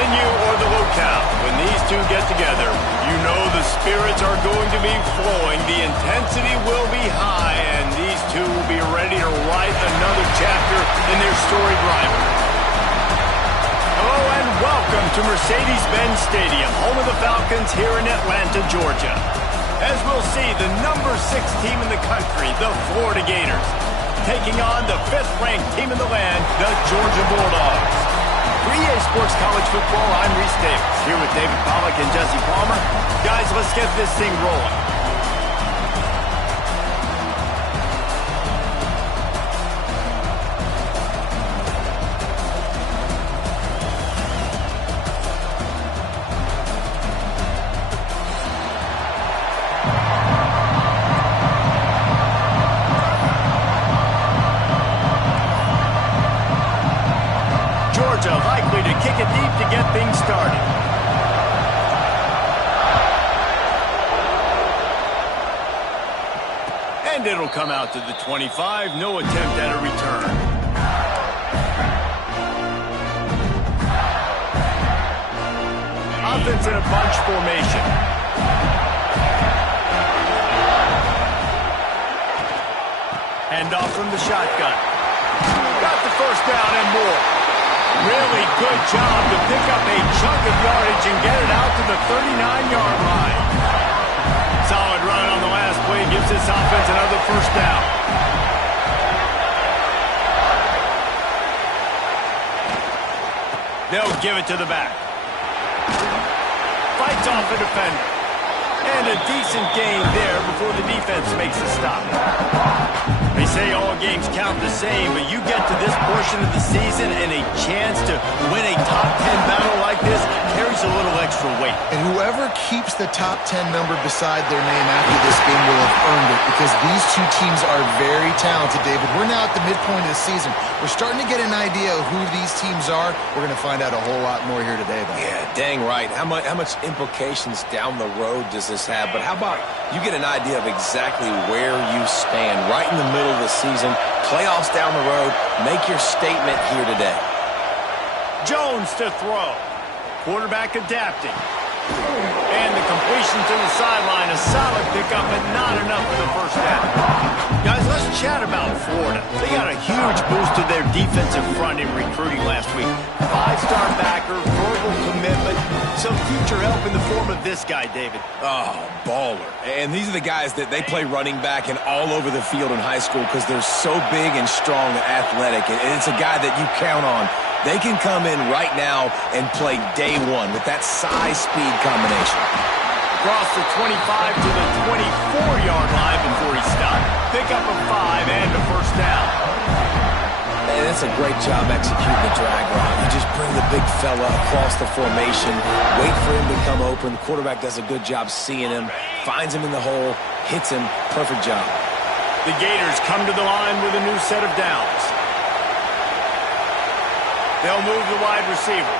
venue or the locale, when these two get together, you know the spirits are going to be flowing, the intensity will be high, and these two will be ready to write another chapter in their storied rivalry. Hello and welcome to Mercedes-Benz Stadium, home of the Falcons here in Atlanta, Georgia. As we'll see, the number 6 team in the country, the Florida Gators, taking on the 5th-ranked team in the land, the Georgia Bulldogs. For EA Sports College Football, I'm Reese Davis, here with David Pollack and Jesse Palmer. Guys, let's get this thing rolling. Likely to kick it deep to get things started. And it'll come out to the 25. No attempt at a return. Offense in a bunch formation. Hand off from the shotgun. Got the first down and more. Really good job to pick up a chunk of yardage and get it out to the 39-yard line. Solid run on the last play gives this offense another first down. They'll give it to the back. Fights off a defender. And a decent gain there before the defense makes a stop. They say all games count the same, but you get to this portion of the season and a chance to win a top 10 battle like this carries a little extra weight. And whoever keeps the top 10 number beside their name after this game will have earned it, because these two teams are very talented, David. We're now at the midpoint of the season. We're starting to get an idea of who these teams are. We're going to find out a whole lot more here today, though. Yeah, dang right. How much implications down the road does this have? But how about you get an idea of exactly where you stand right in the middle of the season, playoffs down the road, make your statement here today. Jones to throw. Quarterback adapting. And the completion to the sideline, a solid pickup, but not enough for the first down. Guys, let's chat about Florida. They got a huge boost to their defensive front in recruiting last week. 5-star backer, verbal commitment, some future help in the form of this guy, David. Oh, baller. And these are the guys that they play running back and all over the field in high school because they're so big and strong and athletic. And it's a guy that you count on. They can come in right now and play day one with that size-speed combination. Across the 25 to the 24-yard line before he stopped. Pick up a 5 and a first down. And that's a great job executing the drag route. You just bring the big fella across the formation, wait for him to come open. The quarterback does a good job seeing him, finds him in the hole, hits him. Perfect job. The Gators come to the line with a new set of downs. They'll move the wide receiver.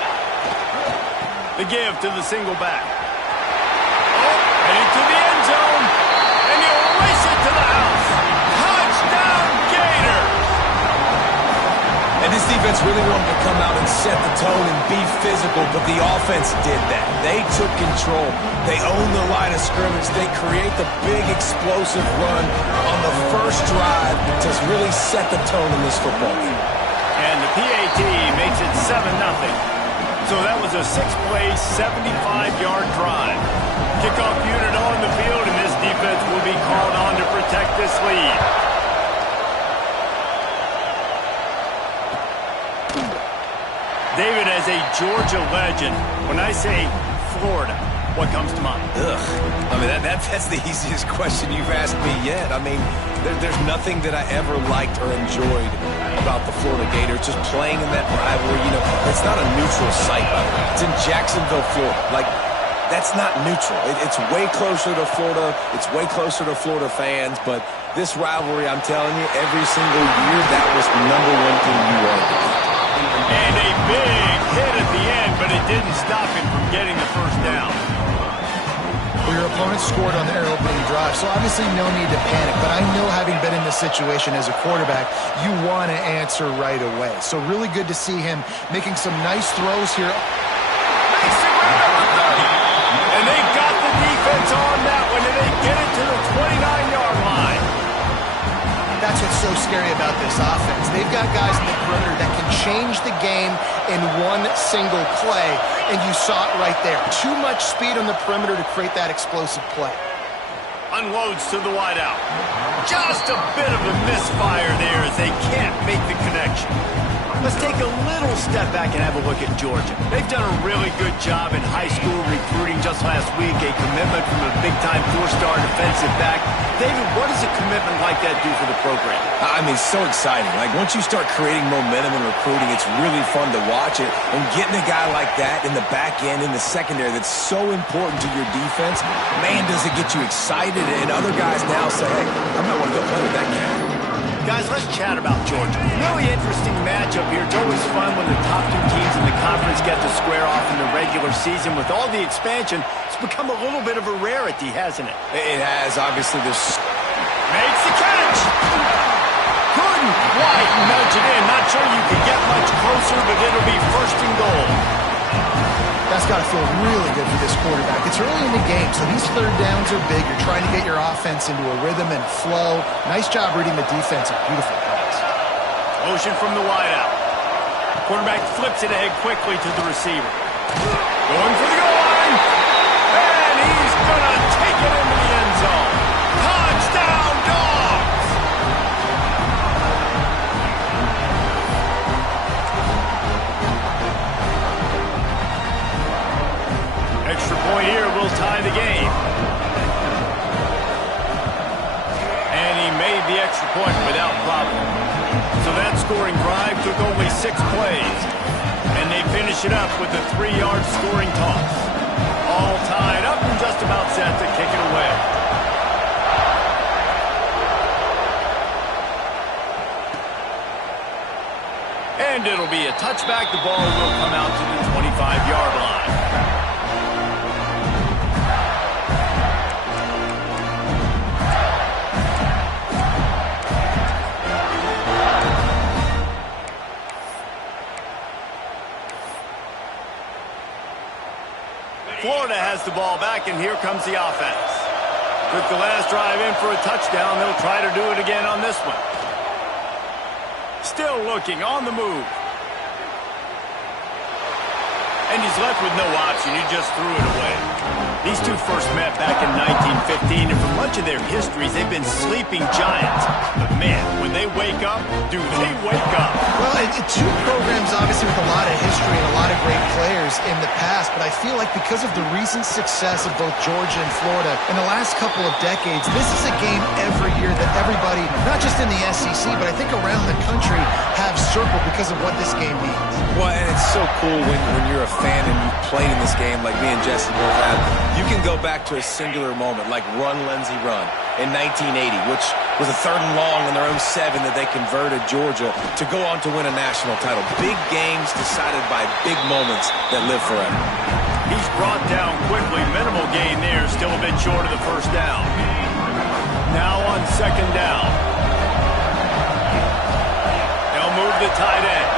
The give to the single back. Heading to the end zone. And he'll race it to the house. Touchdown, Gators! And this defense really wanted to come out and set the tone and be physical, but the offense did that. They took control. They owned the line of scrimmage. They create the big explosive run on the first drive to really set the tone in this football game. And the PAT makes it 7-0. So that was a 6-play, 75-yard drive. Kickoff unit on the field, and this defense will be called on to protect this lead. David, as a Georgia legend, when I say Florida, what comes to mind? Ugh. I mean, that's the easiest question you've asked me yet. I mean, there's nothing that I ever liked or enjoyed about the Florida Gators, just playing in that rivalry. You know, it's not a neutral site, by the way. It's in Jacksonville, Florida. Like, that's not neutral. It's way closer to Florida. It's way closer to Florida fans. But this rivalry, I'm telling you, every single year, that was the number one thing you wanted to beat. And a big hit at the end, but it didn't stop him from getting the first down. Well, your opponent scored on their opening drive, so obviously no need to panic. But I know, having been in this situation as a quarterback, you want to answer right away. So really good to see him making some nice throws here. defense on that one, and they get it to the 29-yard line. That's what's so scary about this offense. They've got guys in the perimeter that can change the game in one single play, and you saw it right there. Too much speed on the perimeter to create that explosive play. Unloads to the wideout. Just a bit of a misfire there as they can't make the connection. Let's take a little step back and have a look at Georgia. They've done a really good job in high school recruiting just last week, a commitment from a big-time four-star defensive back. David, what does a commitment like that do for the program? I mean, so exciting. Like, once you start creating momentum in recruiting, it's really fun to watch it. And getting a guy like that in the back end, in the secondary, that's so important to your defense, man, does it get you excited. And other guys now say, hey, I might want to go play with that guy. Guys, let's chat about Georgia. Really interesting matchup here. It's always fun when the top two teams in the conference get to square off in the regular season. With all the expansion, it's become a little bit of a rarity, hasn't it? It has. Obviously, there's... Makes the catch! Couldn't quite nudge it in. Not sure you could get much closer, but it'll be first and goal. That's got to feel really good for this quarterback. It's early in the game, so these third downs are big. You're trying to get your offense into a rhythm and flow. Nice job reading the defense. A beautiful pass. Motion from the wideout. Quarterback flips it ahead quickly to the receiver. Going for the goal line. And he's going to take it into the end zone. Touchdown, Dogs! Extra point here will tie the game. And he made the extra point without problem. So that scoring drive took only 6 plays. And they finish it up with a 3-yard scoring toss. All tied up and just about set to kick it away. And it'll be a touchback. The ball will come out to the 25-yard line. Florida has the ball back, and here comes the offense. Took the last drive in for a touchdown. They'll try to do it again on this one. Still looking, on the move. And he's left with no option. He just threw it away. These two first met back in 1915, and for much of their histories, they've been sleeping giants. But man, when they wake up, do they wake up. Well, two programs obviously with a lot of history and a lot of great players in the past, but I feel like because of the recent success of both Georgia and Florida in the last couple of decades, this is a game every year that everybody, not just in the SEC, but I think around the country, have circled because of what this game means. Well, and it's so cool when you're a fan and you've played in this game like me and Jesse both have. You can go back to a singular moment like Run, Lindsey, Run in 1980, which was a 3rd and long on their own 7 that they converted Georgia to go on to win a national title. Big games decided by big moments that live forever. He's brought down quickly. Minimal gain there. Still a bit short of the first down. Now on 2nd down. They'll move the tight end.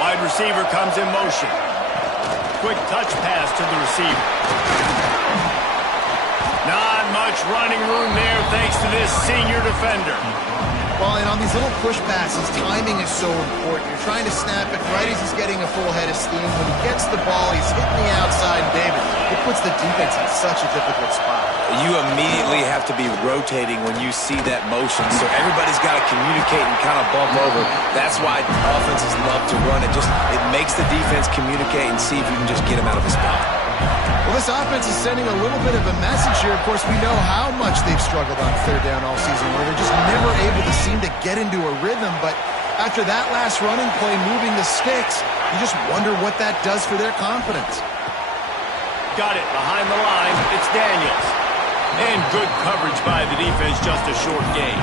Wide receiver comes in motion. Quick touch pass to the receiver. Not much running room there thanks to this senior defender. Well, and on these little push passes, timing is so important. You're trying to snap it right as he's getting a full head of steam. When he gets the ball, he's hitting the outside, David. It puts the defense in such a difficult spot. You immediately have to be rotating when you see that motion, so everybody's got to communicate and kind of bump over. That's why offenses love to run it. It makes the defense communicate and see if you can just get him out of his spot. Well, this offense is sending a little bit of a message here. Of course, we know how much they've struggled on 3rd down all season, where they're just never able to seem to get into a rhythm. But after that last running play, moving the sticks, you just wonder what that does for their confidence. Got it behind the line. It's Daniels. And good coverage by the defense, just a short gain.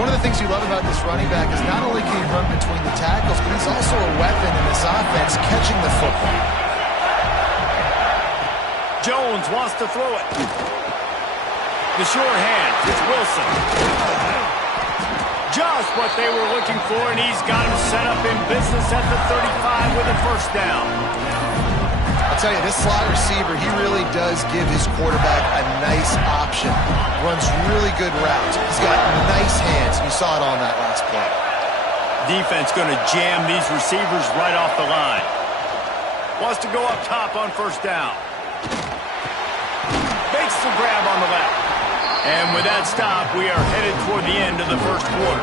One of the things you love about this running back is not only can he run between the tackles, but he's also a weapon in this offense, catching the football. Jones wants to throw it. The sure hand. It's Wilson. Just what they were looking for, and he's got him set up in business at the 35 with a first down. I tell you, this slot receiver, he really does give his quarterback a nice option. Runs really good routes. He's got nice hands. You saw it on that last play. Defense going to jam these receivers right off the line. Wants to go up top on first down. Makes the grab on the left. And with that stop, we are headed toward the end of the first quarter.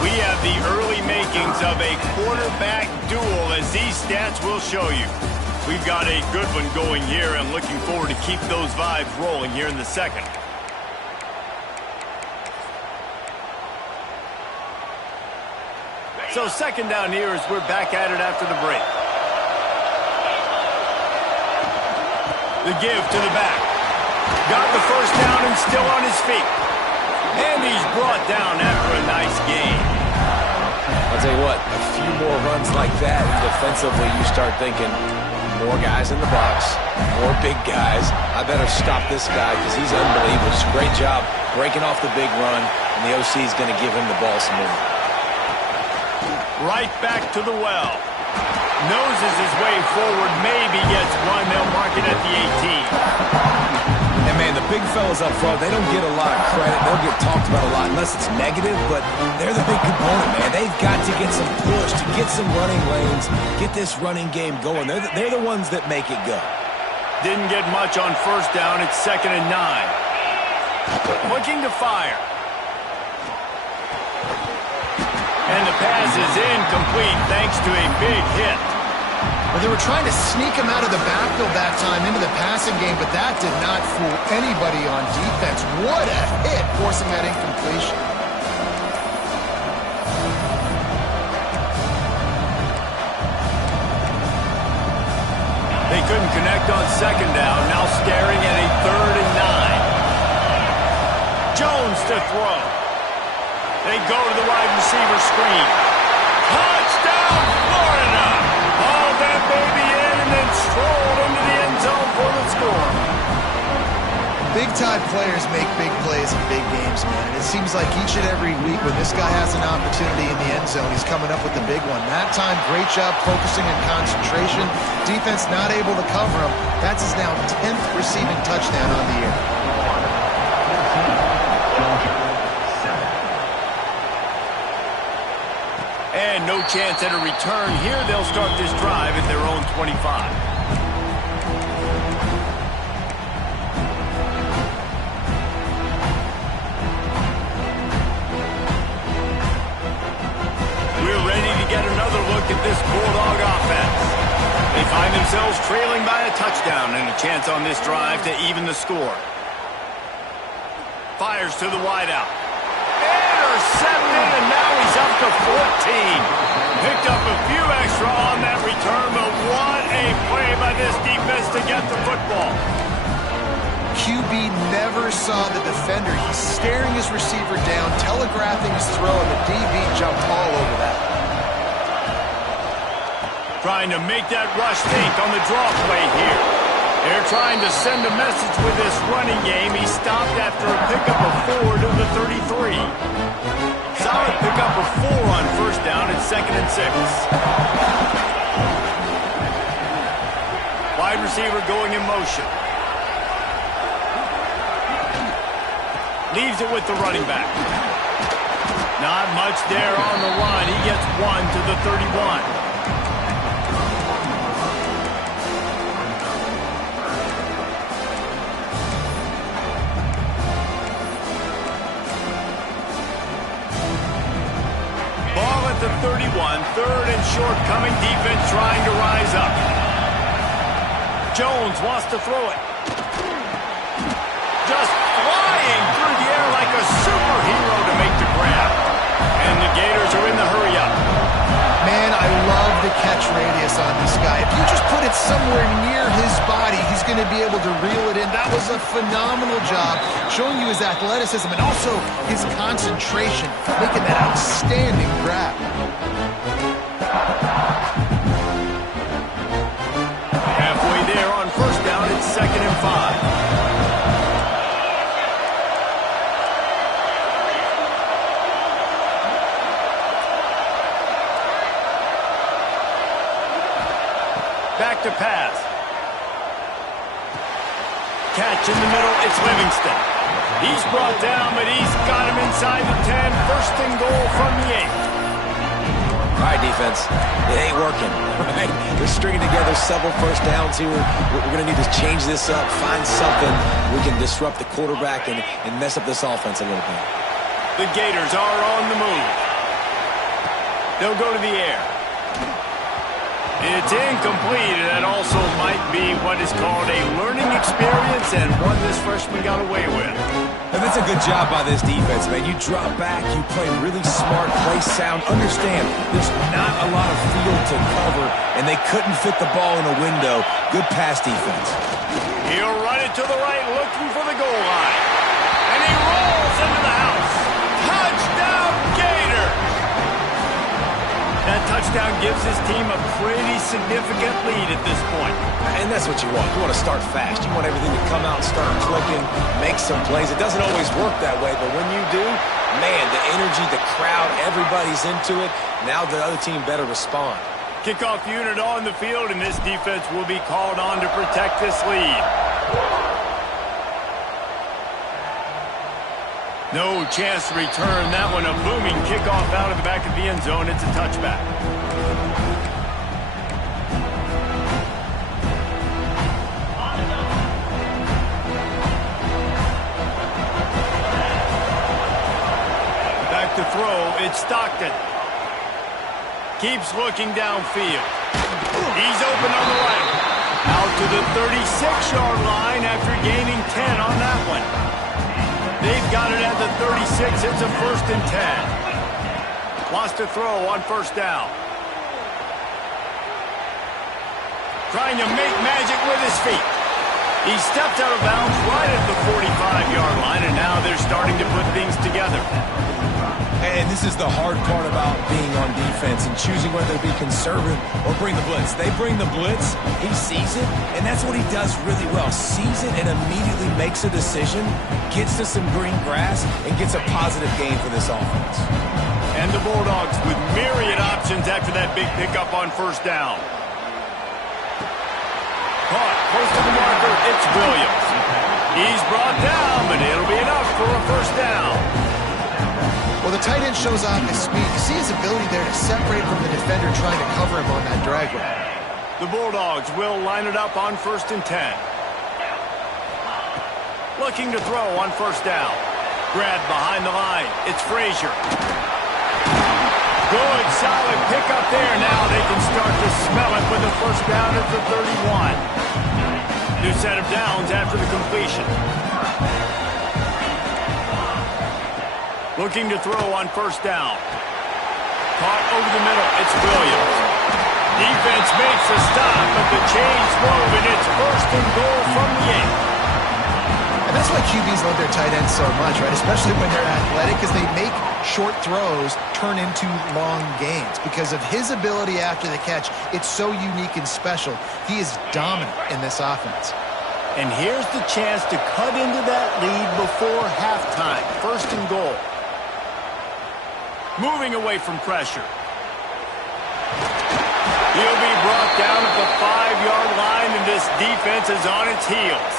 We have the early makings of a quarterback duel, as these stats will show you. We've got a good one going here, and looking forward to keep those vibes rolling here in the second. So second down here as we're back at it after the break. The give to the back. Got the first down and still on his feet. And he's brought down after a nice gain. I'll tell you what, a few more runs like that, and defensively you start thinking, more guys in the box, more big guys. I better stop this guy because he's unbelievable. It's a great job breaking off the big run, and the OC is going to give him the ball some more. Right back to the well. Noses his way forward, maybe gets one. They'll mark it at the 18. And, man, the big fellas up front, they don't get a lot of credit. They'll get talked about a lot unless it's negative, but they're the big component, man. They've got to get some push, to get some running lanes, get this running game going. They're the ones that make it go. Didn't get much on first down. It's 2nd and 9. Looking to fire. And the pass is incomplete thanks to a big hit. Well, they were trying to sneak him out of the backfield that time into the passing game, but that did not fool anybody on defense. What a hit, forcing that incompletion. They couldn't connect on second down, now staring at a 3rd and 9. Jones to throw. They go to the wide receiver screen. Touchdown, Florida! Hauled that baby in and then strolled into the end zone for the score. Big-time players make big plays in big games, man. It seems like each and every week when this guy has an opportunity in the end zone, he's coming up with the big one. That time, great job focusing and concentration. Defense not able to cover him. That's his now 10th receiving touchdown on the year. And no chance at a return here. They'll start this drive at their own 25. We're ready to get another look at this Bulldog offense. They find themselves trailing by a touchdown and a chance on this drive to even the score. Fires to the wideout. Intercepted, and now he's up to 14. Picked up a few extra on that return, but what a play by this defense to get the football. QB never saw the defender. He's staring his receiver down, telegraphing his throw, and the DB jumped all over that. Trying to make that rush think on the draw play here. They're trying to send a message with this running game. He stopped after a pickup of 4 to the 33. Solid pickup of 4 on first down at 2nd and 6. Wide receiver going in motion. Leaves it with the running back. Not much there on the line. He gets 1 to the 31. The 31, 3rd and short coming, defense trying to rise up. Jones wants to throw it. Just flying through the air like a superhero to make the grab. And the Gators are in the hurry up. Man, I love the catch radius on this guy. If you just put it somewhere near his body, he's going to be able to reel it in. That was a phenomenal job, showing you his athleticism and also his concentration, making that outstanding grab. Halfway there on first down, it's 2nd and 5. catch in the middle. It's Livingston. He's brought down, but he's got him inside the 10. First and goal from the 8. All right, defense. It ain't working, right? They're stringing together several first downs here. We're going to need to change this up, find something we can disrupt the quarterback and mess up this offense a little bit. The Gators are on the move. They'll go to the air. It's incomplete, and that also might be what is called a learning experience and one this freshman got away with. And that's a good job by this defense, man. You drop back, you play really smart, play sound. Understand, there's not a lot of field to cover, and they couldn't fit the ball in a window. Good pass defense. He'll run it to the right, looking for the goal line. And he rolls into the house. Touchdown, Gator! That touchdown gives his team a pretty significant lead at this point. And that's what you want. You want to start fast. You want everything to come out and start clicking, make some plays. It doesn't always work that way, but when you do, man, the energy, the crowd, everybody's into it. Now the other team better respond. Kickoff unit on the field, and this defense will be called on to protect this lead. No chance to return that one. A booming kickoff out of the back of the end zone. It's a touchback. Back to throw. It's Stockton. Keeps looking downfield. He's open on the right. Out to the 36-yard line after gaining 10 on that one. They've got it at the 36. It's a 1st and 10. Wants to throw on first down. Trying to make magic with his feet. He stepped out of bounds right at the 45-yard line, and now they're starting to put things together. And this is the hard part about being on defense and choosing whether to be conservative or bring the blitz. They bring the blitz, he sees it, and that's what he does really well. Sees it and immediately makes a decision, gets to some green grass, and gets a positive gain for this offense. And the Bulldogs with myriad options after that big pickup on first down. Caught close to the marker, it's Williams. He's brought down, but it'll be enough for a first down. Well, the tight end shows off his speed. You see his ability there to separate from the defender trying to cover him on that drag route. The Bulldogs will line it up on 1st and 10. Looking to throw on first down. Grab behind the line. It's Frazier. Good, solid pickup there. Now they can start to smell it with the first down at the 31. New set of downs after the completion. Looking to throw on first down. Caught over the middle. It's Williams. Defense makes a stop, but the chain's woven. It's 1st and goal from the 8. And that's why QBs love their tight ends so much, right? Especially when they're athletic, because they make short throws turn into long gains. Because of his ability after the catch, it's so unique and special. He is dominant in this offense. And here's the chance to cut into that lead before halftime. 1st and goal. Moving away from pressure. He'll be brought down at the 5-yard line, and this defense is on its heels.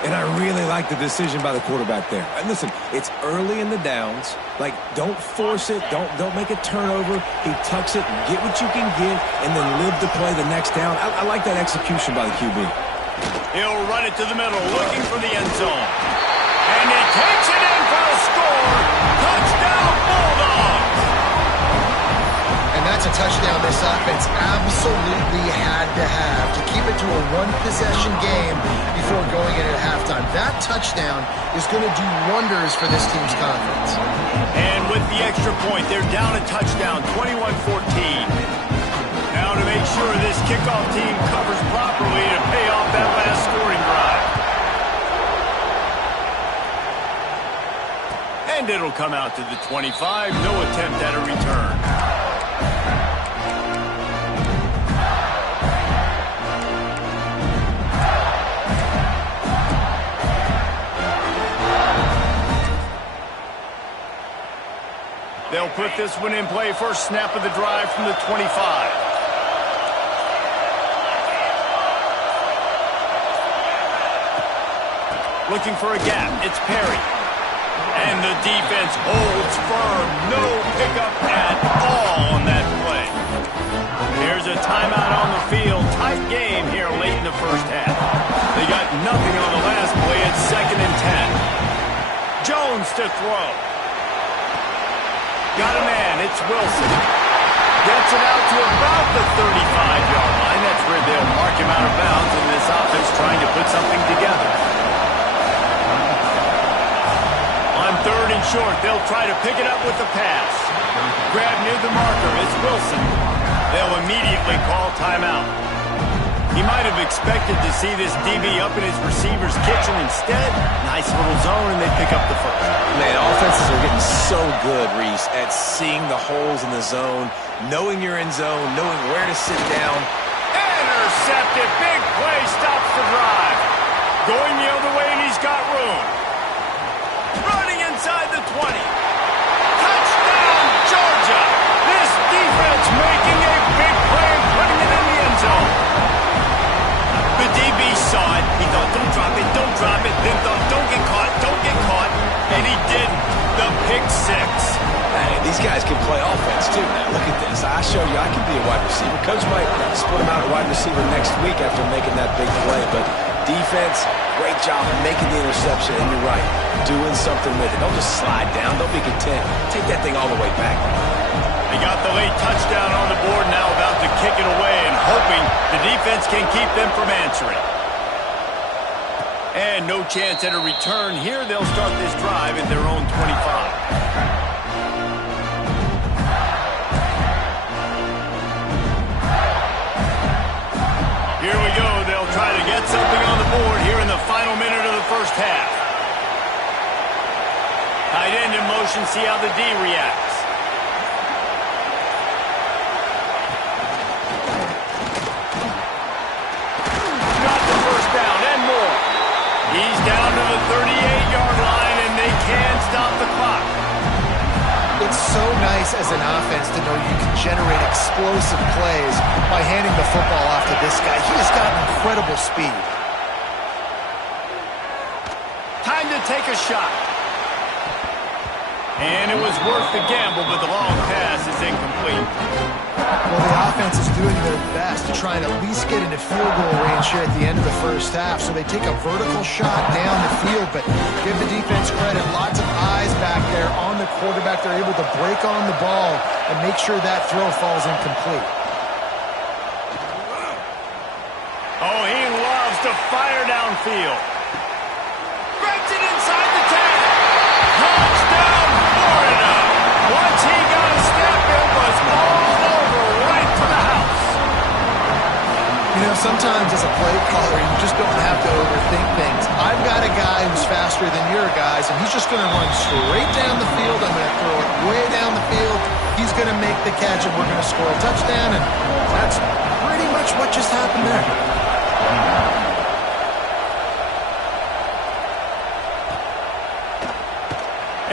And I really like the decision by the quarterback there. And listen, it's early in the downs. Like, don't force it. Don't make a turnover. He tucks it, get what you can get, and then live to play the next down. I like that execution by the QB. He'll run it to the middle, looking for the end zone. And he takes it in for a score. Touchdown, Bulldogs! And that's a touchdown this offense absolutely had to have to keep it to a one-possession game before going in at halftime. That touchdown is going to do wonders for this team's confidence. And with the extra point, they're down a touchdown, 21-14. Now to make sure this kickoff team covers properly to pay off that last scoring drive. And it'll come out to the 25. No attempt at a return. They'll put this one in play. First snap of the drive from the 25. looking for a gap. It's Perry. And the defense holds firm. No pickup at all on that play. Here's a timeout on the field. Tight game here late in the first half. They got nothing on the last play. It's 2nd and 10. Jones to throw. Got a man. It's Wilson. Gets it out to about the 35-yard line. That's where they'll mark him out of bounds, and this offense trying to put something together. On 3rd and short, they'll try to pick it up with the pass. Grab near the marker. It's Wilson. They'll immediately call timeout. He might have expected to see this DB up in his receiver's kitchen. Instead, nice little zone, and they pick up the first. Man, offenses are getting so good, Reese, at seeing the holes in the zone, knowing you're in zone, knowing where to sit down. Intercepted. Big play stops the drive. Going the other way, and he's got room. Running inside the 20. Touchdown, Georgia. This defense making a big play and putting it in the end zone. The DB saw it. He thought, don't drop it, don't drop it. Then thought, don't get caught, don't get caught. And he didn't. The pick six. Hey, these guys can play offense, too. Now, look at this. I showed you I can be a wide receiver. Coach might split him out at wide receiver next week after making that big play. But defense, great job of making the interception. And you're right, doing something with it. Don't just slide down. Don't be content. Take that thing all the way back. They got the late touchdown on the board, now about to kick it away and hoping the defense can keep them from answering. And no chance at a return here. They'll start this drive at their own 25. Here we go. They'll try to get something on the board here in the final minute of the first half. Tight end in motion. See how the D reacts. Got the first down and more. He's down to the 38-yard line, and they can't stop the clock. It's so nice as an offense to know you can generate explosive plays by handing the football off to this guy. He has got incredible speed. Time to take a shot. And it was worth the gamble, but the long pass is incomplete. Well, the offense is doing their best to try and at least get into field goal range here at the end of the first half. So they take a vertical shot down the field, but give the defense credit. Lots of eyes back there on the quarterback. They're able to break on the ball and make sure that throw falls incomplete. Oh, he loves to fire downfield. Grabs it inside the 10. Touchdown, Florida. Once he got a step, it was all over right to the house. You know, sometimes as a play caller, you just don't have to overthink things. I've got a guy who's faster than your guys, and he's just going to run straight down the field. I'm going to throw it way down the field. He's going to make the catch, and we're going to score a touchdown, and that's pretty much what just happened there.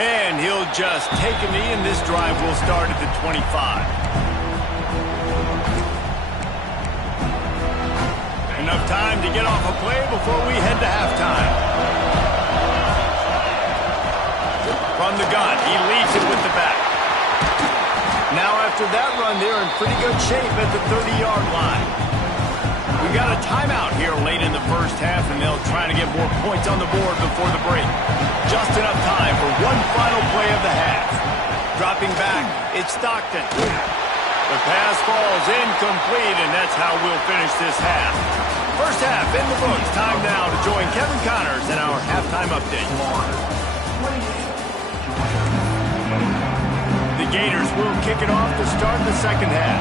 And he'll just take a knee, and this drive will start at the 25. Enough time to get off a play before we head to halftime. From the gun, he leads it with the back. Now after that run, they're in pretty good shape at the 30-yard line. We got a timeout here late in the first half, and they'll try to get more points on the board before the break. Just enough time for one final play of the half. Dropping back, it's Stockton. The pass falls incomplete, and that's how we'll finish this half. First half in the books. Time now to join Kevin Connors in our halftime update. The Gators will kick it off to start the second half.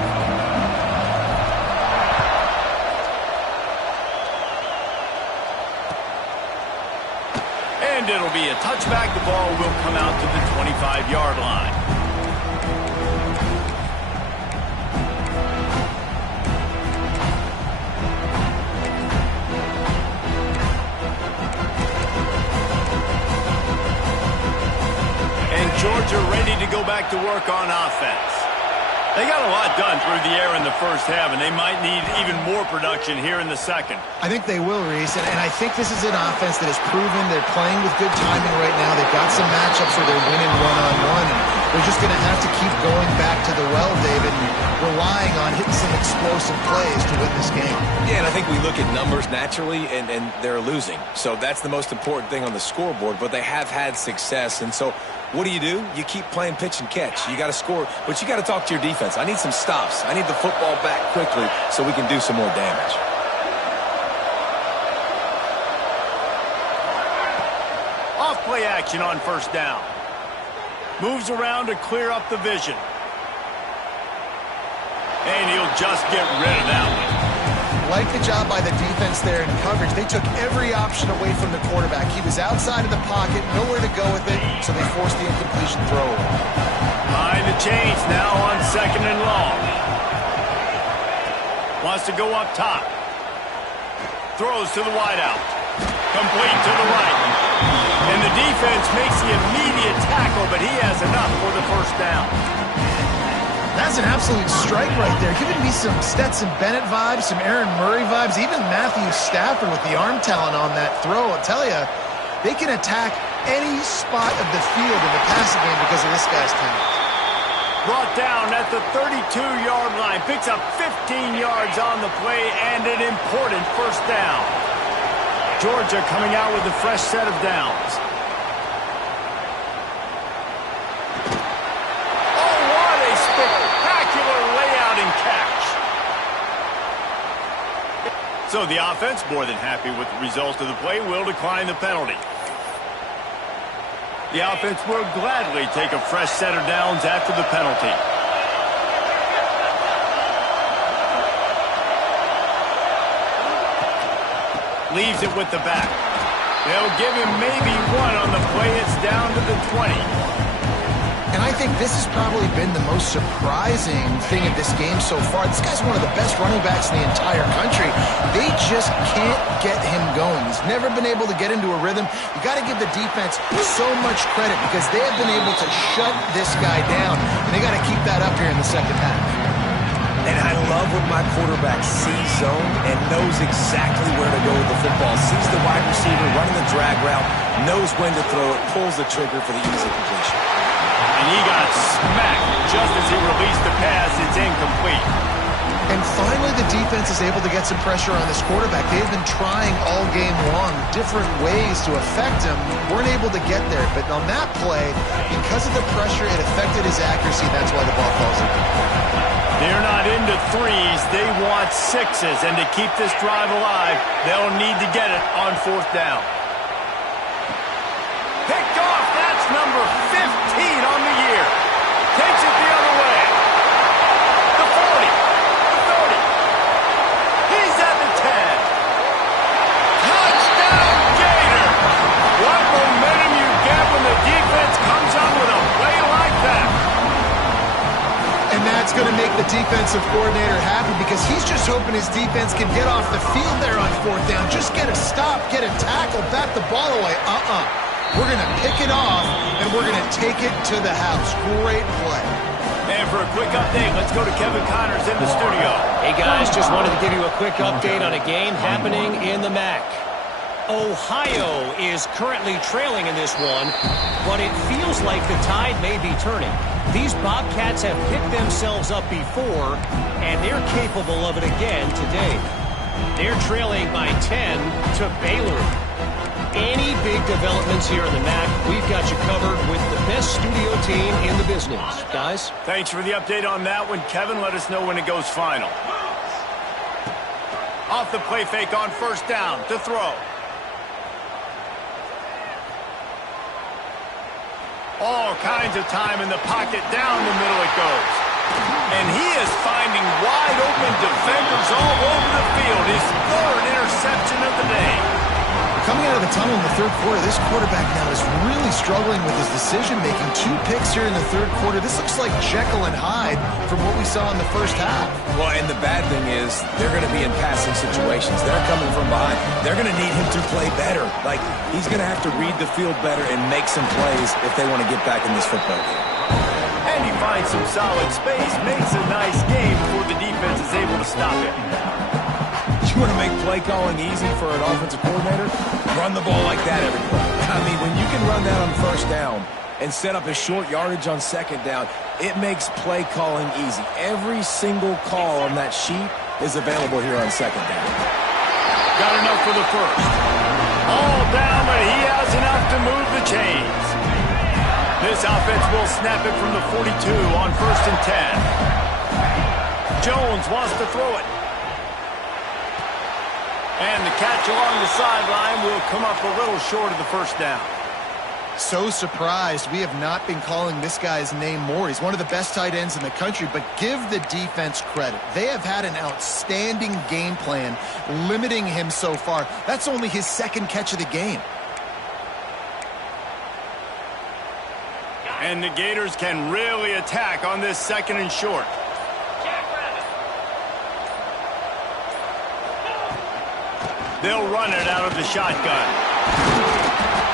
And it'll be a touchback. The ball will come out to the 25-yard line. And Georgia ready to go back to work on offense. They got a lot done through the air in the first half, and they might need even more production here in the second. I think they will, Reese, and I think this is an offense that has proven they're playing with good timing right now. They've got some matchups where they're winning one-on-one, and they're just going to have to keep going back to the well, David, and relying on hitting some explosive plays to win this game. Yeah, and I think we look at numbers naturally, and they're losing. So that's the most important thing on the scoreboard, but they have had success, and so what do? You keep playing pitch and catch. You got to score, but you got to talk to your defense. I need some stops. I need the football back quickly so we can do some more damage. Off play action on first down. Moves around to clear up the vision. And he'll just get rid of that one. Like the job by the defense there in coverage. They took every option away from the quarterback. He was outside of the pocket, nowhere to go with it, so they forced the incompletion throw. Behind the chains now on second and long. Wants to go up top. Throws to the wideout. Complete to the right. And the defense makes the immediate tackle, but he has enough for the first down. That's an absolute strike right there. Giving me some Stetson Bennett vibes, some Aaron Murray vibes, even Matthew Stafford with the arm talent on that throw. I'll tell you, they can attack any spot of the field in the passing game because of this guy's talent. Brought down at the 32-yard line. Picks up 15 yards on the play and an important first down. Georgia coming out with a fresh set of downs. So the offense, more than happy with the result of the play, will decline the penalty. The offense will gladly take a fresh set of downs after the penalty. Leaves it with the back. They'll give him maybe one on the play. It's down to the 20. And I think this has probably been the most surprising thing of this game so far. This guy's one of the best running backs in the entire country. They just can't get him going. He's never been able to get into a rhythm. You got to give the defense so much credit because they have been able to shut this guy down. And they got to keep that up here in the second half. And I love when my quarterback sees zone and knows exactly where to go with the football. Sees the wide receiver running the drag route, knows when to throw it, pulls the trigger for the easy completion. And he got smacked just as he released the pass. It's incomplete. And finally, the defense is able to get some pressure on this quarterback. They've been trying all game long different ways to affect him. Weren't able to get there. But on that play, because of the pressure, it affected his accuracy. That's why the ball falls in. They're not into threes. They want sixes. And to keep this drive alive, they'll need to get it on fourth down. Picked off. That's number 15 on the year. Takes it the other way. The 40. The 30. He's at the 10. Touchdown, Gator. What momentum you get when the defense comes on with a play like that. And that's going to make the defensive coordinator happy because he's just hoping his defense can get off the field there on fourth down. Just get a stop, get a tackle, bat the ball away. We're going to pick it off, and we're going to take it to the house. Great play. And for a quick update, let's go to Kevin Connors in the studio. Hey, guys, just wanted to give you a quick update on a game happening in the MAC. Ohio is currently trailing in this one, but it feels like the tide may be turning. These Bobcats have picked themselves up before, and they're capable of it again today. They're trailing by 10 to Baylor. Any big developments here in the MAC, we've got you covered with the best studio team in the business. Guys? Thanks for the update on that one, Kevin. Let us know when it goes final. Off the play fake on first down to throw. All kinds of time in the pocket. Down the middle it goes. And he is finding wide open defenders all over the field. His third interception of the day. Coming out of the tunnel in the third quarter, this quarterback now is really struggling with his decision-making. 2 picks here in the third quarter. This looks like Jekyll and Hyde from what we saw in the first half. Well, and the bad thing is they're going to be in passing situations. They're coming from behind. They're going to need him to play better. Like, he's going to have to read the field better and make some plays if they want to get back in this football game. And he finds some solid space, makes a nice game before the defense is able to stop him. You want to make play calling easy for an offensive coordinator? Run the ball like that every play. I mean, when you can run that on first down and set up a short yardage on second down, it makes play calling easy. Every single call on that sheet is available here on second down. Got enough for the first. All down, but he has enough to move the chains. This offense will snap it from the 42 on 1st and 10. Jones wants to throw it. And the catch along the sideline will come up a little short of the first down. So surprised we have not been calling this guy's name more. He's one of the best tight ends in the country, but give the defense credit. They have had an outstanding game plan limiting him so far. That's only his second catch of the game. And the Gators can really attack on this 2nd and short. They'll run it out of the shotgun.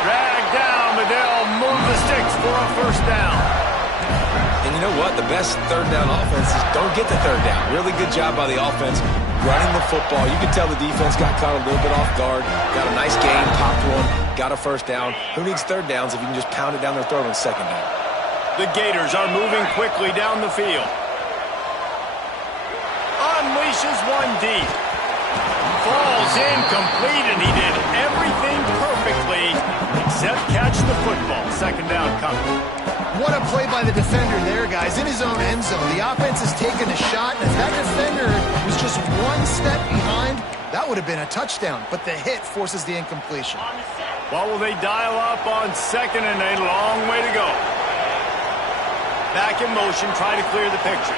Drag down, but they'll move the sticks for a first down. And you know what? The best third down offense is don't get the third down. Really good job by the offense running the football. You can tell the defense got caught a little bit off guard. Got a nice game, popped one, got a first down. Who needs third downs if you can just pound it down their throat on second down? The Gators are moving quickly down the field. Unleashes one deep. Falls incomplete, and he did everything perfectly except catch the football. Second down coming. What a play by the defender there, guys. In his own end zone, the offense has taken a shot, and if that defender was just one step behind, that would have been a touchdown. But the hit forces the incompletion. What will they dial up on 2nd and a long way to go? Back in motion, try to clear the picture.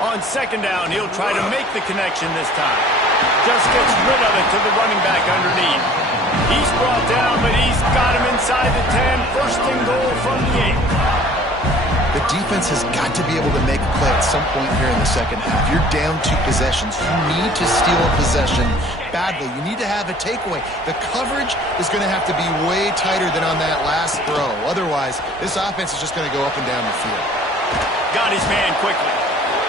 On 2nd down, he'll try to make the connection this time. Just gets rid of it to the running back underneath. He's brought down, but he's got him inside the 10. First and goal from the 8. The defense has got to be able to make a play at some point here in the second half. You're down 2 possessions. You need to steal a possession badly. You need to have a takeaway. The coverage is going to have to be way tighter than on that last throw. Otherwise, this offense is just going to go up and down the field. Got his man quickly.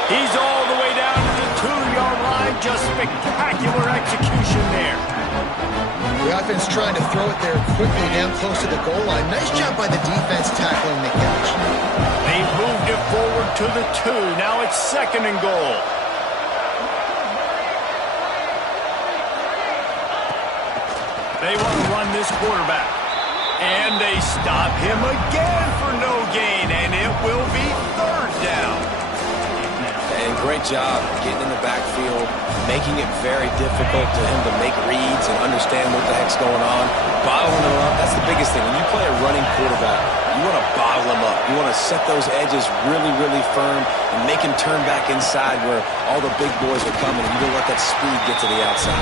He's all the way down to the 2-yard line. Just spectacular execution there. The offense trying to throw it there quickly down close to the goal line. Nice job by the defense tackling the catch. They moved it forward to the 2. Now it's 2nd and goal. They want to run this quarterback. And they stop him again for no gain. And it will be 3rd down. And great job getting in the backfield, making it very difficult to him to make reads and understand what the heck's going on. Bottling him up, that's the biggest thing. When you play a running quarterback, you want to bottle him up. You want to set those edges really, really firm and make him turn back inside where all the big boys are coming. You don't let that speed get to the outside.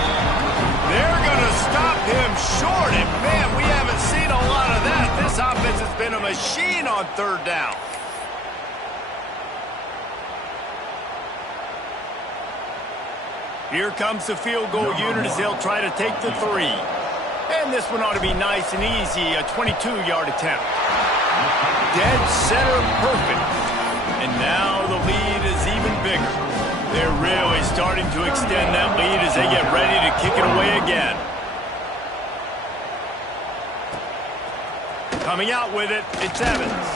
They're going to stop him short, and man, we haven't seen a lot of that. This offense has been a machine on 3rd down. Here comes the field goal unit as they'll try to take the 3. And this one ought to be nice and easy, a 22-yard attempt. Dead center perfect. And now the lead is even bigger. They're really starting to extend that lead as they get ready to kick it away again. Coming out with it, it's Evans.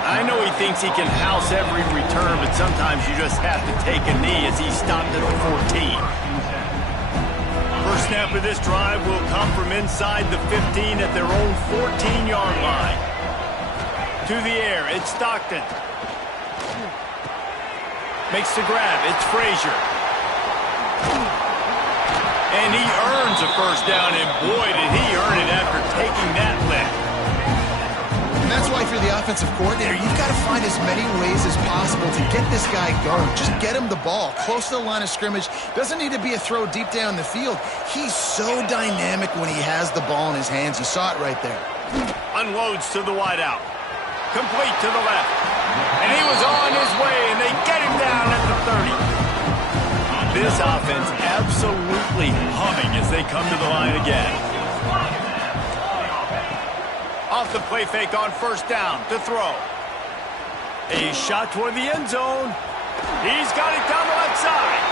I know he thinks he can house every return, but sometimes you just have to take a knee as he stopped at the 14. First snap of this drive will come from inside the 15 at their own 14-yard line. To the air, it's Stockton. Makes the grab, it's Frazier. And he earns a first down, and boy, did he earn it after taking that lick. And that's why if you're the offensive coordinator, you've got to find as many ways as possible to get this guy going. Just get him the ball close to the line of scrimmage. Doesn't need to be a throw deep down the field. He's so dynamic when he has the ball in his hands. You saw it right there. Unloads to the wideout. Complete to the left. And he was on his way, and they get him down at the 30. This offense absolutely humming as they come to the line again. Off the play fake on first down to throw. A shot toward the end zone. He's got it down the left side.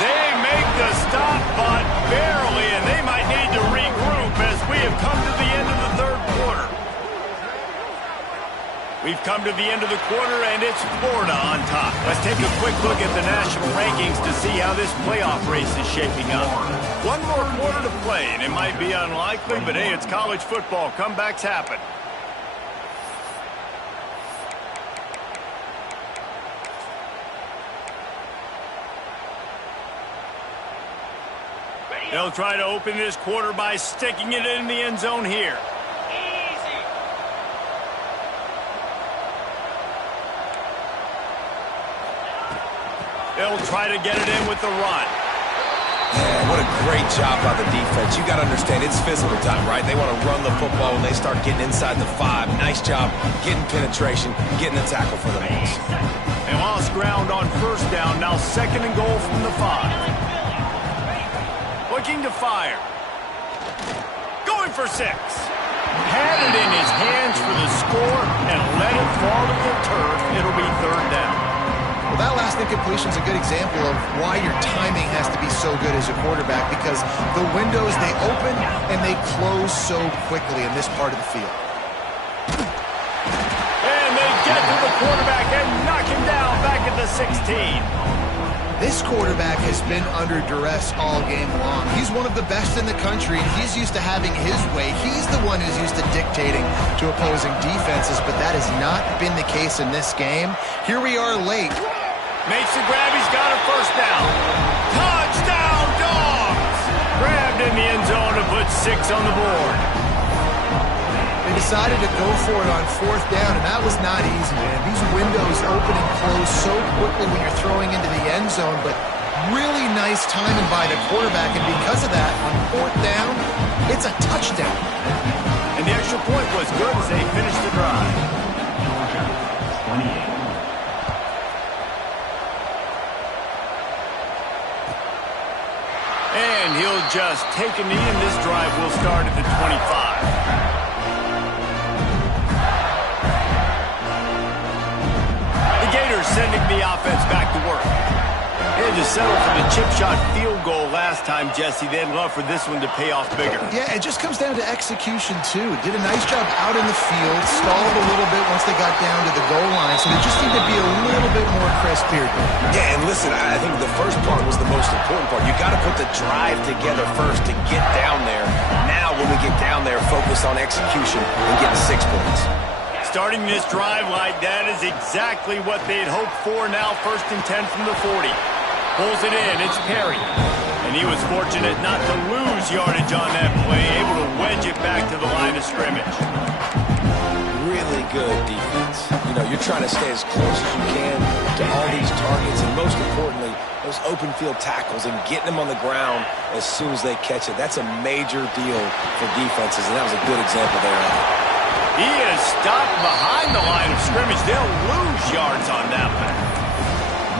They make the stop, but barely, and they might need to regroup as we have come to the end of the third quarter. We've come to the end of the quarter, and it's Florida on top. Let's take a quick look at the national rankings to see how this playoff race is shaping up. One more quarter to play, and it might be unlikely, but hey, it's college football. Comebacks happen. They'll try to open this quarter by sticking it in the end zone here. Easy. They'll try to get it in with the run. Yeah, what a great job by the defense. You got to understand, it's physical time, right? They want to run the football when they start getting inside the 5. Nice job getting penetration, getting the tackle for the loss. They lost ground on first down. Now 2nd and goal from the 5. Looking to fire. Going for 6. Had it in his hands for the score and let it fall to the turf. It'll be 3rd down. Well, that last incompletion is a good example of why your timing has to be so good as a quarterback, because the windows, they open and they close so quickly in this part of the field. And they get to the quarterback and knock him down back at the 16. This quarterback has been under duress all game long. He's one of the best in the country, and he's used to having his way. He's the one who's used to dictating to opposing defenses, but that has not been the case in this game. Here we are late. Makes the grab. He's got a 1st down. Touchdown, Dogs! Grabbed in the end zone to put 6 on the board. They decided to go for it on 4th down, and that was not easy, man. These windows open and close so quickly when you're throwing into the end zone, but really nice timing by the quarterback, and because of that, on 4th down, it's a touchdown. And the extra point was good as they finished the drive. And he'll just take a knee, and this drive will start at the 25. Gators sending the offense back to work. They had to settle for the chip shot field goal last time, Jesse. They'd love for this one to pay off bigger. Yeah, it just comes down to execution, too. Did a nice job out in the field, stalled a little bit once they got down to the goal line, so they just need to be a little bit more crisp here. Yeah, and listen, I think the first part was the most important part. You got to put the drive together first to get down there. Now, when we get down there, focus on execution and getting 6 points. Starting this drive like that is exactly what they'd hoped for. Now 1st and 10 from the 40. Pulls it in. It's Perry. And he was fortunate not to lose yardage on that play, able to wedge it back to the line of scrimmage. Really good defense. You know, you're trying to stay as close as you can to all these targets, and most importantly, those open field tackles and getting them on the ground as soon as they catch it. That's a major deal for defenses, and that was a good example there. He is stopped behind the line of scrimmage. They'll lose yards on that one.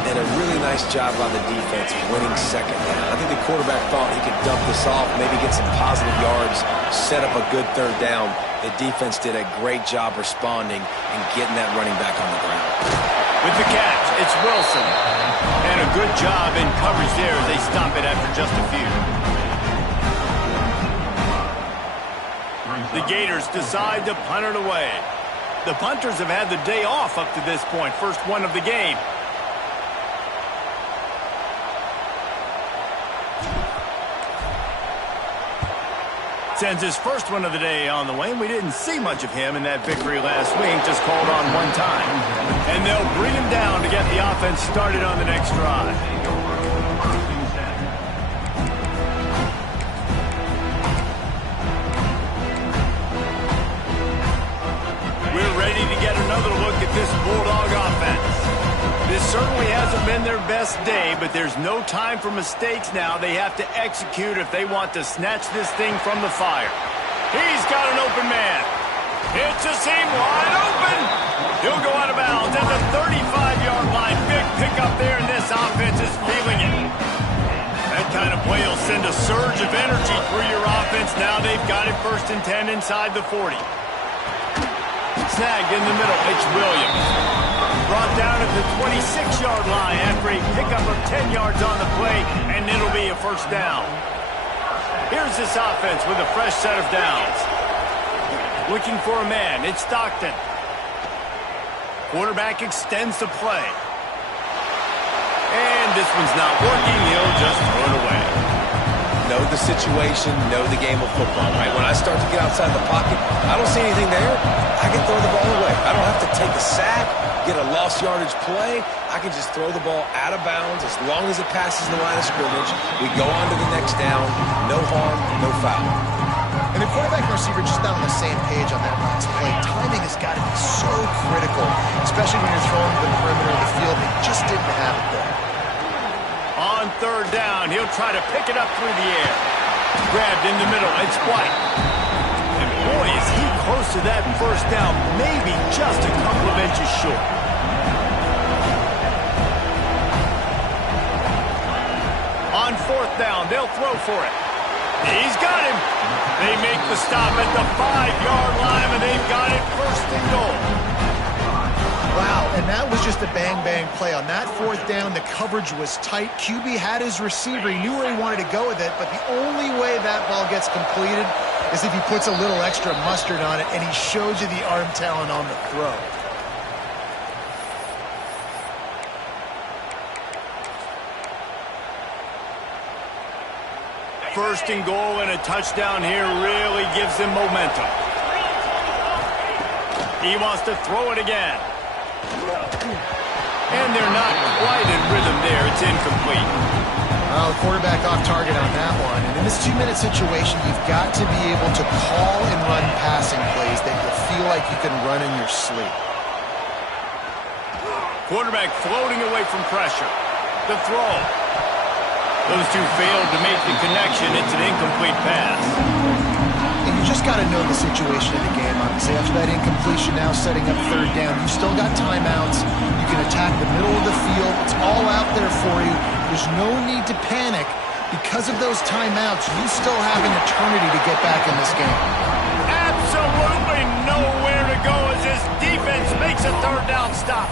And a really nice job by the defense winning 2nd down. I think the quarterback thought he could dump this off, maybe get some positive yards, set up a good 3rd down. The defense did a great job responding and getting that running back on the ground. With the catch, it's Wilson. And a good job in coverage there as they stop it after just a few. The Gators decide to punt it away. The punters have had the day off up to this point. First one of the game. Sends his first one of the day on the way. We didn't see much of him in that victory last week. Just called on one time. And they'll bring him down to get the offense started on the next drive. We're ready to get another look at this Bulldog offense. This certainly hasn't been their best day, but there's no time for mistakes now. They have to execute if they want to snatch this thing from the fire. He's got an open man. It's a seam wide open. He'll go out of bounds at the 35-yard line. Big pickup there, and this offense is feeling it. That kind of play will send a surge of energy through your offense. Now they've got it 1st and 10 inside the 40. Snagged in the middle. It's Williams. Brought down at the 26-yard line after a pickup of 10 yards on the play, and it'll be a first down. Here's this offense with a fresh set of downs. Looking for a man. It's Stockton. Quarterback extends the play. And this one's not working. He'll just throw it away. Know the situation, know the game of football, right? When I start to get outside the pocket, I don't see anything there, I can throw the ball away. I don't have to take a sack, get a lost yardage play. I can just throw the ball out of bounds as long as it passes the line of scrimmage. We go on to the next down. No harm, no foul. And the quarterback and receiver just not on the same page on that last play. Timing has got to be so critical, especially when you're throwing to the perimeter of the field. They just didn't have it there. On third down, he'll try to pick it up through the air. Grabbed in the middle, it's White. And boy, is he close to that first down, maybe just a couple of inches short. On fourth down, they'll throw for it. He's got him. They make the stop at the 5-yard line, and they've got it first and goal. Wow, and that was just a bang-bang play. On that fourth down, the coverage was tight. QB had his receiver. He knew where he wanted to go with it, but the only way that ball gets completed is if he puts a little extra mustard on it, and he shows you the arm talent on the throw. First and goal and a touchdown here really gives them momentum. He wants to throw it again. And they're not quite in rhythm there. It's incomplete. Well, the quarterback off target on that one. And in this 2-minute situation, you've got to be able to call and run passing plays that you feel like you can run in your sleep. Quarterback floating away from pressure. The throw. Those two failed to make the connection. It's an incomplete pass. And you just got to know the situation of the game, obviously. After that incompletion, now setting up third down. You've still got timeouts. You can attack the middle of the field. It's all out there for you. There's no need to panic. Because of those timeouts, you still have an eternity to get back in this game. Absolutely nowhere to go as this defense makes a third down stop.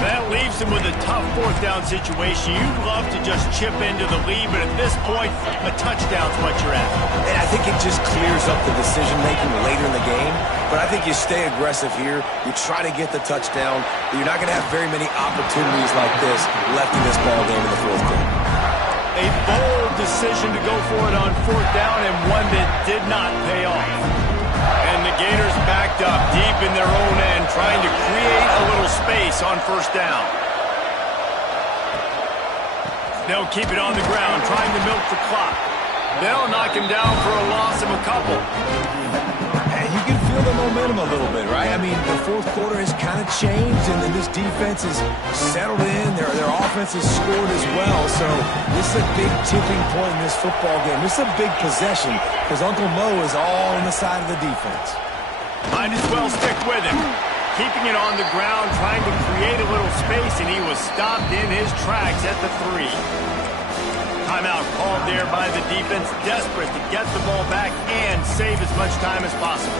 That leaves him with a tough fourth down situation. You'd love to just chip into the lead, but at this point, a touchdown's what you're at. And I think it just clears up the decision-making later in the game. But I think you stay aggressive here. You try to get the touchdown. But you're not going to have very many opportunities like this left in this ball game in the fourth quarter. A bold decision to go for it on fourth down, and one that did not pay off. And the Gators backed up deep in their own end, trying to create a little space on first down. They'll keep it on the ground, trying to milk the clock. They'll knock him down for a loss of a couple. And you can feel the momentum a little bit, right? I mean, the fourth quarter has kind of changed, and then this defense is settled in. Their offense has scored as well. So this is a big tipping point in this football game. This is a big possession because Uncle Mo is all on the side of the defense. Might as well stick with him. Keeping it on the ground, trying to create a little space, and he was stopped in his tracks at the 3. Timeout called there by the defense, desperate to get the ball back and save as much time as possible.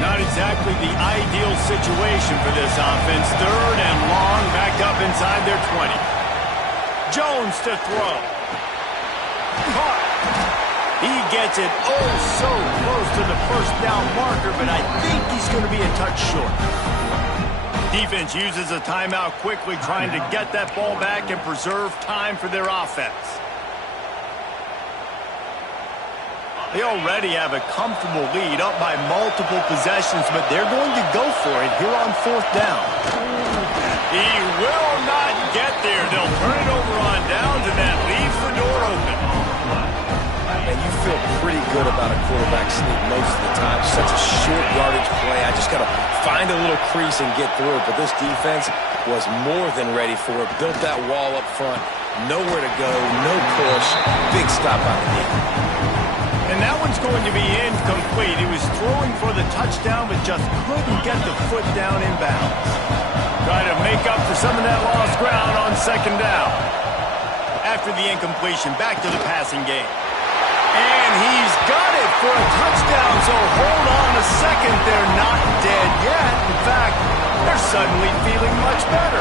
Not exactly the ideal situation for this offense. Third and long, back up inside their 20. Jones to throw. Caught. He gets it so close to the first down marker, but I think he's going to be a touch short. Defense uses a timeout quickly, trying to get that ball back and preserve time for their offense. They already have a comfortable lead, up by multiple possessions, but they're going to go for it here on fourth down. He will not get there. They'll turn it over on downs, and that leaves the door open. And you feel pretty good about a quarterback sneak most of the time. Such a short yardage play. I just got to find a little crease and get through it. But this defense was more than ready for it. Built that wall up front. Nowhere to go. No push. Big stop out of the game. And that one's going to be incomplete. He was throwing for the touchdown, but just couldn't get the foot down in bounds. Try to make up for some of that lost ground on second down. after the incompletion. Back to the passing game. And he's got it for a touchdown, so hold on a second. They're not dead yet. In fact, they're suddenly feeling much better.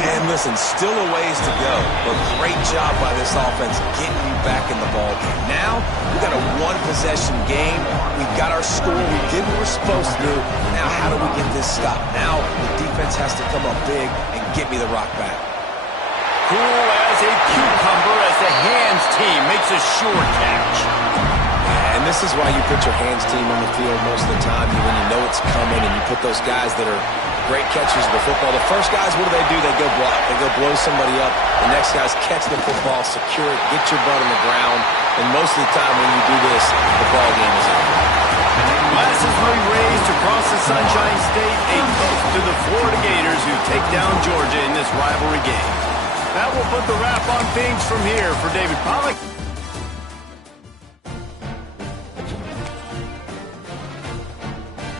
And listen, still a ways to go, but great job by this offense getting you back in the ballgame. Now, we got a one-possession game. We got our score. We did what we're supposed to do. Now, how do we get this stopped? Now, the defense has to come up big and get me the rock back. Cool as a cucumber as the hands team makes a sure catch. And this is why you put your hands team on the field most of the time when you know it's coming, and you put those guys that are great catchers of the football. The first guys, what do? They go block. They go blow somebody up. The next guys catch the football, secure it, get your butt on the ground. And most of the time when you do this, the ball game is over. Glasses will be raised across the Sunshine State. A toast to the Florida Gators who take down Georgia in this rivalry game. That will put the wrap on things from here. For David Pollack,